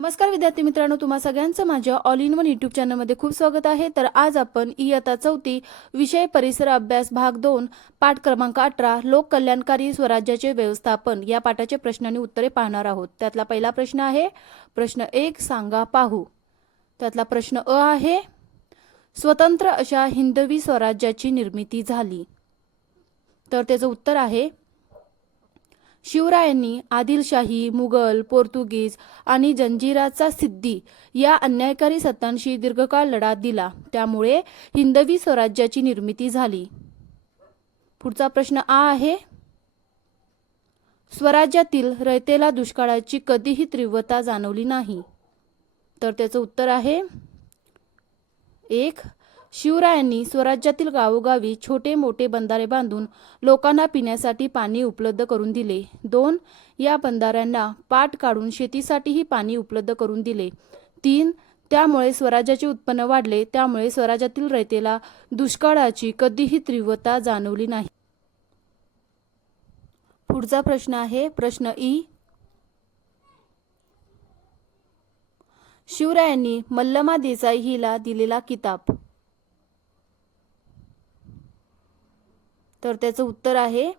नमस्कार विद्यार्थी मित्रांनो तुम्हा सगळ्यांचं माझ्या ऑल इन वन युट्यूब चॅनलमध्ये खूप स्वागत आहे. तर आज आपण इयत्ता चौथी विषय परिसर अभ्यास भाग दोन पाठ क्रमांक अठरा लोक कल्याणकारी स्वराज्याचे व्यवस्थापन या पाठाचे प्रश्न आणि उत्तरे पाहणार आहोत. त्यातला पहिला प्रश्न आहे प्रश्न एक सांगा पाहू. त्यातला प्रश्न अ आहे स्वतंत्र अशा हिंदवी स्वराज्याची निर्मिती झाली. तर त्याचं उत्तर आहे शिवरायांनी आदिलशाही मुघल पोर्तुगीज आणि जंजिराचा सिद्धी या अन्यायकारी सत्तांशी दीर्घकाळ लढा दिला. त्यामुळे हिंदवी स्वराज्याची निर्मिती झाली. पुढचा प्रश्न आ आहे. स्वराज्यातील रयतेला दुष्काळाची कधीही तीव्रता जाणवली नाही. तर त्याचं उत्तर आहे. एक शिवरायांनी स्वराज्यातील गावोगावी छोटे मोठे बंधारे बांधून लोकांना पिण्यासाठी पाणी उपलब्ध करून दिले. दोन या बंधाऱ्यांना पाट काढून शेतीसाठीही पाणी उपलब्ध करून दिले. तीन त्यामुळे स्वराज्याचे उत्पन्न वाढले. त्यामुळे स्वराज्यातील रयतेला दुष्काळाची कधीही तीव्रता जाणवली नाही. पुढचा प्रश्न आहे. प्रश्न ई. शिवरायांनी मल्लमा देसाई हिला दिलेला किताब. तर त्याचं उत्तर आहे.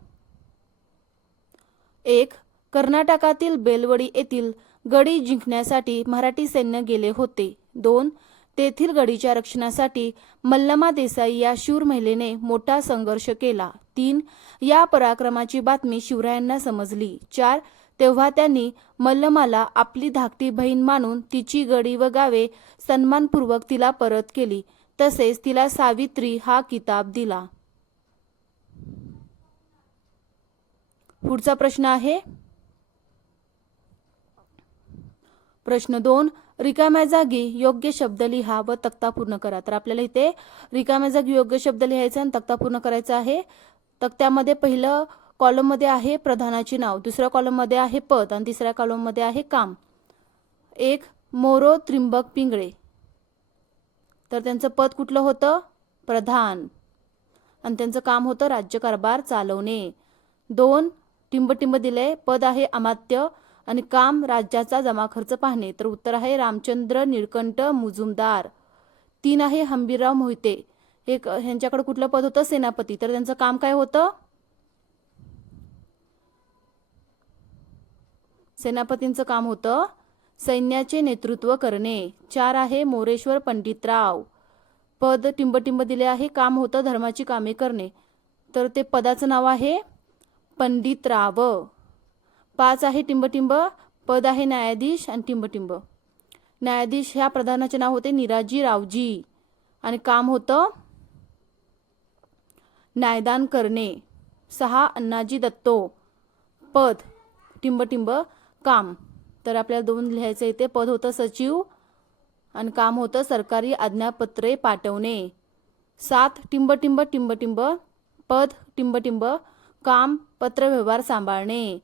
एक कर्नाटकातील बेलवडी येथील गडी जिंकण्यासाठी मराठी सैन्य गेले होते. दोन तेथील गडीच्या रक्षणासाठी मल्लमा देसाई या शूर महिलेने मोठा संघर्ष केला. तीन या पराक्रमाची बातमी शिवरायांना समजली. चार तेव्हा त्यांनी मल्लमाला आपली धाकटी बहीण मानून तिची गडी व गावे सन्मानपूर्वक तिला परत केली. तसेच तिला सावित्री हा किताब दिला. पुढचा प्रश्न आहे. प्रश्न दोन रिकाम्या जागी योग्य शब्द लिहा व तक्ता पूर्ण करा. तर आपल्याला इथे रिकाम्या जागी योग्य शब्द लिहायचा आणि तक्ता पूर्ण करायचा आहे. तक्त्यामध्ये पहिलं कॉलममध्ये आहे प्रधानाचे नाव दुसऱ्या कॉलममध्ये आहे पद आणि तिसऱ्या कॉलममध्ये आहे काम. एक मोरो त्रिंबक पिंगळे. तर त्यांचं पद कुठलं होतं? प्रधान. आणि त्यांचं काम होतं राज्यकारभार चालवणे. दोन टिंबटिंब दिले पद आहे अमात्य आणि काम राज्याचा जमा खर्च पाहणे. तर उत्तर आहे रामचंद्र निळकंठ मुजुमदार. तीन आहे हंबीरराव मोहिते. हे क- ह्यांच्याकडे कुठलं पद होतं? सेनापती. तर त्यांचं काम काय होतं? सेनापतींचं काम होतं सैन्याचे नेतृत्व करणे. चार आहे मोरेश्वर पंडितराव. पद टिंबटिंब दिले आहे काम होतं धर्माची कामे करणे. तर ते पदाचं नाव आहे पंडितराव पाच आहे टिंबटिंब पद आहे न्यायाधीश आणि टिंबटिंब. न्यायाधीश ह्या प्रधानाचे नाव होते निराजी रावजी आणि काम होतं न्यायदान करणे. सहा अण्णाजी दत्तो. पद टिंबटिंब काम. तर आपल्याला दोन लिहायचं येते पद होतं सचिव आणि काम होतं सरकारी आज्ञापत्रे पाठवणे. सात टिंबटिंब टिंबटिंब. पद टिंबटिंब. काम पत्रव्यवहार सांभाळणे.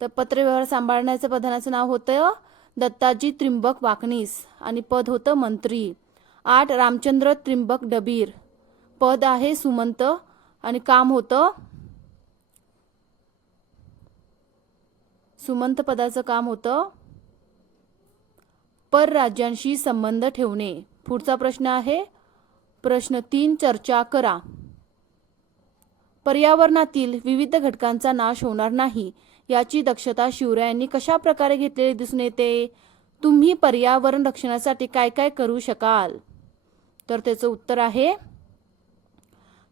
तर पत्रव्यवहार सांभाळण्याचं प्रधानाचं नाव होतं दत्ताजी त्रिंबक वाकणीस आणि पद होतं मंत्री. आठ रामचंद्र त्रिंबक डबीर. पद आहे सुमंत आणि काम होतं सुमंत पदाचं काम होतं परराज्यांशी संबंध ठेवणे. पुढचा प्रश्न आहे प्रश्न तीन चर्चा करा. पर्यावरणातील विविध घटकांचा नाश होणार नाही. याची दक्षता शिवरायांनी कशा प्रकारे घेतलेली दिसून येते? तुम्ही पर्यावरण रक्षणासाठी काय काय करू शकाल? तर त्याचं उत्तर आहे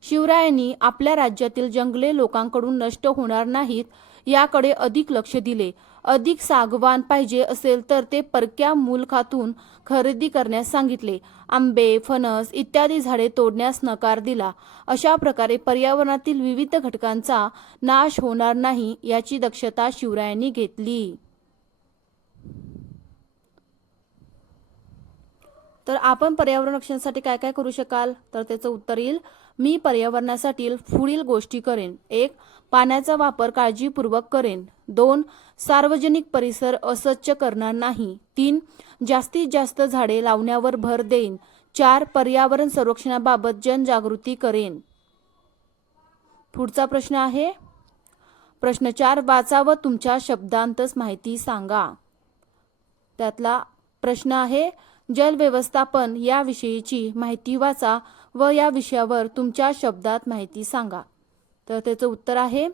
शिवरायांनी आपल्या राज्यातील जंगले लोकांकडून नष्ट होणार नाहीत याकडे अधिक लक्ष दिले. अधिक सागवान पाहिजे असेल तर ते परक्या मुलखातून खरेदी करण्यास सांगितले. आंबे फणस इत्यादी झाडे तोडण्यास नकार दिला. अशा प्रकारे पर्यावरणातील विविध घटकांचा नाश होणार नाही याची दक्षता शिवरायांनी घेतली. तर आपण पर्यावरण रक्षणासाठी काय काय करू शकाल? तर त्याचं उत्तर येईल मी पर्यावरणासाठी पुढील गोष्टी करेन. एक पाण्याचा वापर काळजीपूर्वक करेन. दोन सार्वजनिक परिसर अस्वच्छ करणार नाही. तीन जास्तीत जास्त झाडे लावण्यावर भर देईन. चार पर्यावरण संरक्षणाबाबत जनजागृती करेन. पुढचा प्रश्न आहे. प्रश्न चार वाचा व तुमच्या शब्दांतच माहिती सांगा. त्यातला प्रश्न आहे जल व्यवस्थापन याविषयीची माहिती वाचा व या विषयावर तुमच्या शब्दात माहिती सांगा. तर त्याचं उत्तर आहे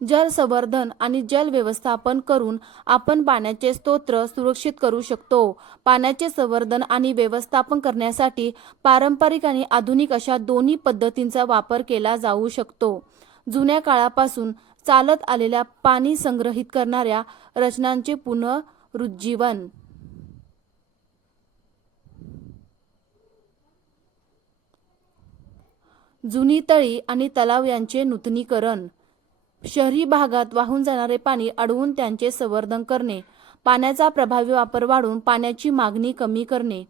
जल संवर्धन आणि जल व्यवस्थापन करून आपण पाण्याचे स्तोत्र सुरक्षित करू शकतो. पाण्याचे संवर्धन आणि व्यवस्थापन करण्यासाठी पारंपरिक आणि आधुनिक अशा दोन्ही पद्धतींचा वापर केला जाऊ शकतो. जुन्या काळापासून चालत आलेल्या पाणी संग्रहित करणाऱ्या रचनांचे पुनरुज्जीवन जुनी तळी आणि तलाव यांचे नूतनीकरण. शहरी भागात वाहून जाणारे पाणी अडवून त्यांचे संवर्धन करणे पाण्याचा प्रभावी वापर वाढून पाण्याची मागणी कमी करणे.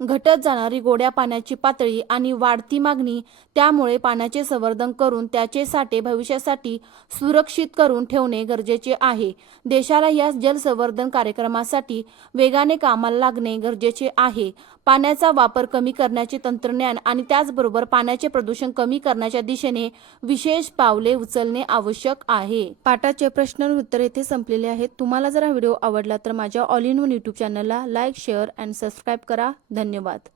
घटत जाणारी गोड्या पाण्याची पातळी आणि वाढती मागणी त्यामुळे पाण्याचे संवर्धन करून त्याचे साठे भविष्यासाठी सुरक्षित करून ठेवणे गरजेचे आहे. देशाला या जलसंवर्धन कार्यक्रमासाठी वेगाने कामाला लागणे गरजेचे आहे. पाण्याचा वापर कमी करण्याचे तंत्रज्ञान आणि त्याचबरोबर पाण्याचे प्रदूषण कमी करण्याच्या दिशेने विशेष पावले उचलणे आवश्यक आहे. पाठाचे प्रश्न उत्तर येथे संपलेले आहेत. तुम्हाला जर हा व्हिडिओ आवडला तर माझ्या ऑल इन वन यूट्यूब चॅनलला लाईक शेअर अँड सबस्क्राईब करा. धन्यवाद